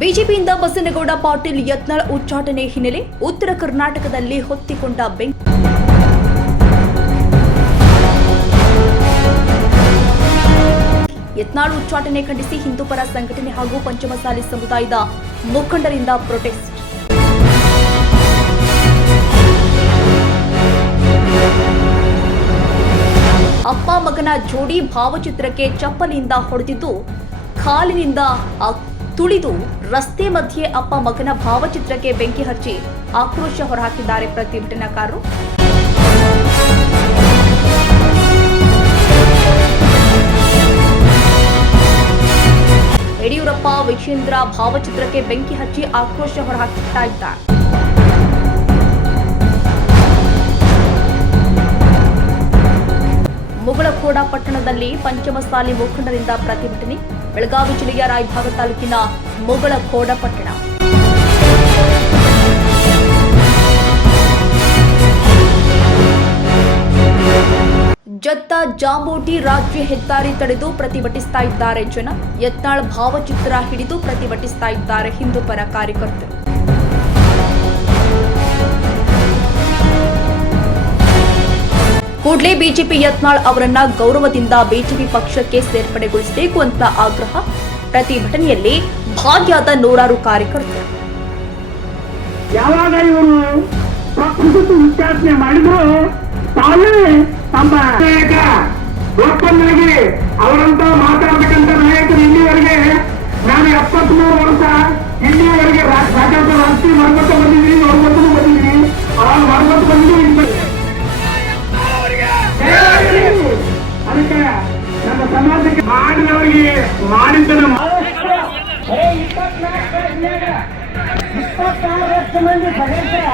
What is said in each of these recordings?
ಬಿಜೆಪಿಯಿಂದ ಬಸನಗೌಡ ಪಾಟೀಲ್ ಯತ್ನಾಳ್ ಉಚ್ಚಾಟನೆ ಹಿನ್ನೆಲೆ ಉತ್ತರ ಕರ್ನಾಟಕದಲ್ಲಿ ಹೊತ್ತಿಕೊಂಡ ಬೆಂಕಿ. ಯತ್ನಾಳ್ ಉಚ್ಚಾಟನೆ ಖಂಡಿಸಿ ಹಿಂದೂಪರ ಸಂಘಟನೆ ಹಾಗೂ ಪಂಚಮಸಾಲಿ ಸಮುದಾಯದ ಮುಖಂಡರಿಂದ ಪ್ರೊಟೆಸ್ಟ್. ಅಪ್ಪ ಮಗನ ಜೋಡಿ ಭಾವಚಿತ್ರಕ್ಕೆ ಚಪ್ಪಲಿಯಿಂದ ಹೊಡೆದಿದ್ದು, ಕಾಲಿನಿಂದ ತುಳಿದು ರಸ್ತೆ ಮಧ್ಯೆ ಅಪ್ಪ ಮಗನ ಭಾವಚಿತ್ರಕ್ಕೆ ಬೆಂಕಿ ಹಚ್ಚಿ ಆಕ್ರೋಶ ಹೊರಹಾಕಿದ್ದಾರೆ ಪ್ರತಿಭಟನಾಕಾರರು ಯಡಿಯೂರಪ್ಪ ವಿಶೇಂದ್ರ ಭಾವಚಿತ್ರಕ್ಕೆ ಬೆಂಕಿ ಹಚ್ಚಿ ಆಕ್ರೋಶ ಹೊರಹಾಕುತ್ತಾ ಇದ್ದಾರೆ ಮುಗಳಖೋಡ ಪಟ್ಟಣದಲ್ಲಿ ಪಂಚಮಸಾಲಿ ಮುಖಂಡರಿಂದ ಪ್ರತಿಭಟನೆ, ಬೆಳಗಾವಿ ಜಿಲ್ಲೆಯ ರಾಯಭಾಗ ತಾಲೂಕಿನ ಮುಗಳಕೋಡ ಪಟ್ಟಣ. ಜತ್ತ ಜಾಂಬೋಟಿ ರಾಜ್ಯ ಹೆದ್ದಾರಿ ತಡೆದು ಪ್ರತಿಭಟಿಸ್ತಾ ಇದ್ದಾರೆ ಜನ. ಯತ್ನಾಳ್ ಭಾವಚಿತ್ರ ಹಿಡಿದು ಪ್ರತಿಭಟಿಸ್ತಾ ಇದ್ದಾರೆ ಹಿಂದೂಪರ ಕಾರ್ಯಕರ್ತರು. ಕೂಡಲೇ ಬಿಜೆಪಿ ಯತ್ನಾಳ್ ಅವರನ್ನ ಗೌರವದಿಂದ ಬಿಜೆಪಿ ಪಕ್ಷಕ್ಕೆ ಸೇರ್ಪಡೆಗೊಳಿಸಬೇಕು ಅಂತ ಆಗ್ರಹ ಪ್ರತಿಭಟನೆಯಲ್ಲಿ ಭಾಗಿಯಾದ ನೂರಾರು ಕಾರ್ಯಕರ್ತರು. ಯಾವಾಗ ಇವರು ಪ್ರಕೃತಿ ವಿಚಾರಣೆ ಮಾಡಿದ್ರು ತಾವೇ ತಮ್ಮ ನಾಯಕ ಓಪನ್ ಆಗಿ ಅವರಂತ ಮಾತಾಡ್ತಕ್ಕಂಥ ನಾಯಕರು ಇಲ್ಲಿವರೆಗೆ ನಾನು ಎಪ್ಪತ್ಮೂರು ವರ್ಷ ಇಲ್ಲಿವರೆಗೆ ರಾಜ್ಯ ರಾಷ್ಟ್ರೀಯ ಮಾಡ್ಕೊತ ಬಂದಿದ್ದೀನಿ ಅದಕ್ಕೆ ನಮ್ಮ ಸಮಾಜಕ್ಕೆ ಮಾಡಿದವರಿಗೆ ಮಾಡಿದ್ದನ್ನು ಇಪ್ಪತ್ತಾರು ಮಂದಿ ಸದಸ್ಯ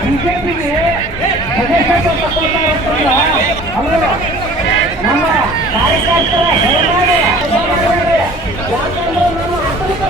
ಬಿಜೆಪಿಗೆ ಸದಸ್ಯತ್ವ ಅವರು ನಮ್ಮ ಕಾರ್ಯಕರ್ತರ ಹೆಸರಾಗಿ ಯಾಕಂದ್ರೆ ನಮ್ಮ ಆತಂಕ